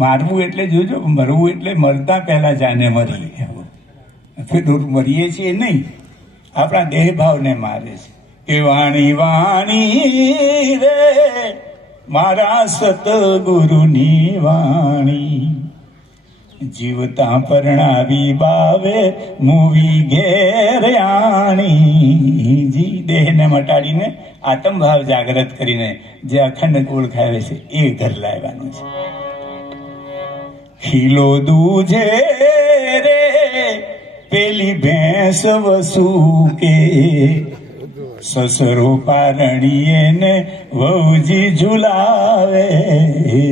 મારવું એટલે જોજો, મરવું એટલે મરતા પહેલા જાને મરી. મરીએ છીએ નહીં, આપણા દેહ ભાવને મારે છે. એ વાણી વાણી રે મારા સતગુરુની વાણી, જીવતા પરણાવી બાવે મૂવી ઘેર આણી. જી દેહને મટાડીને આત્મભાવ જાગૃત કરીને જે અખંડ ઓળખાવે છે એ ઘર લાવવાનું છે. ખીલો દૂજે રે પેલી ભેંસ વસુ કે, સસરો પારણીએ ને વહુજી ઝુલાવે.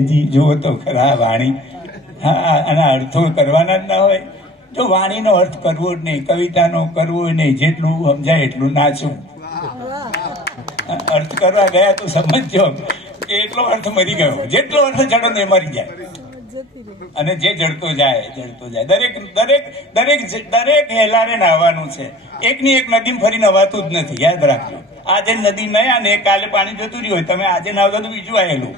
જી જો તો ખરા વાણી. હા, આના અર્થો કરવાના જ ના હોય. જો વાણીનો અર્થ કરવો જ નહીં, કવિતાનો કરવો જ નહીં, જેટલું સમજાય એટલું નાચું. અર્થ કરવા ગયા તો સમજજો કે એટલો અર્થ મરી ગયો. જેટલો અર્થ જડો ને મરી જાય, અને જે જડતો જાય જડતો જાય. દરેક દરેક દરેક દરેક હેલારે નાહવાનું છે. એકની એક નદીમાં ફરી નવાતું જ નથી, યાદ રાખજો. આજે નદી નયા ને કાલે પાણી જતું રહ્યું હોય, તમે આજે નાહતા તો બીજું આવેલું.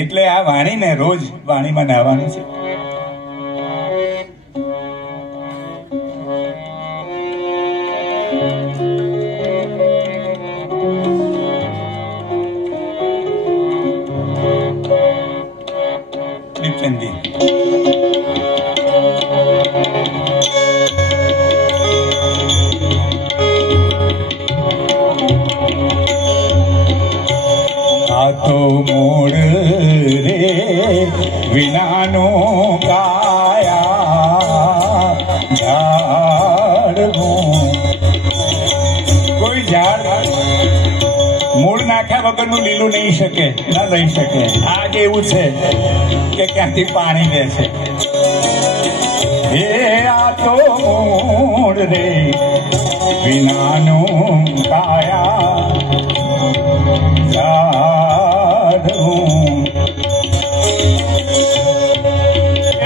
એટલે આ વાણીને રોજ વાણીમાં નાહવાનું છે. આ તો મૂળ રે વિનાનો કાયા ઝાડવું. કોઈ ઝાડ મૂળ નાખ્યા વગરનું લીલું નહીં શકે, ના લઈ શકે. આગ એવું છે કે ક્યાંથી પાણી લે છે. હે આ તો મૂળ રે વિનાનો કાયા ઝાડવું.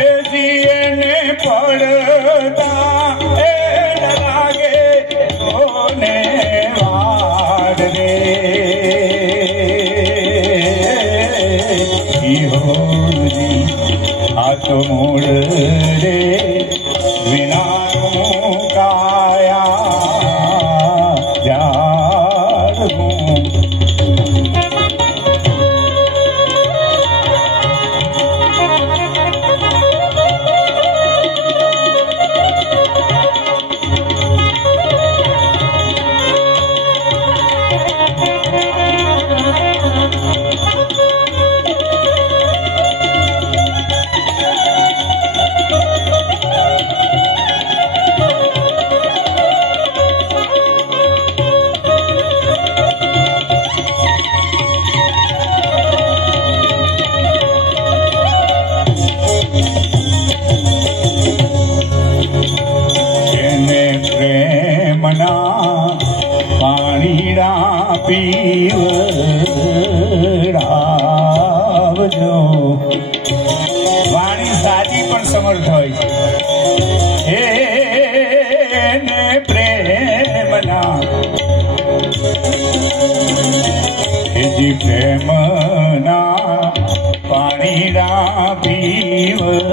એ જીને પડતા એ લાગે કોને વાર રે. આ તો મૂળ રે વિનાનું કાયા ઝાડવું. પાણીડા પીવડાવજો. વાણી સાચી પણ સમર્થ હોય છે. હે પ્રેમના હેજી પ્રેમના પાણીડા પીવડા.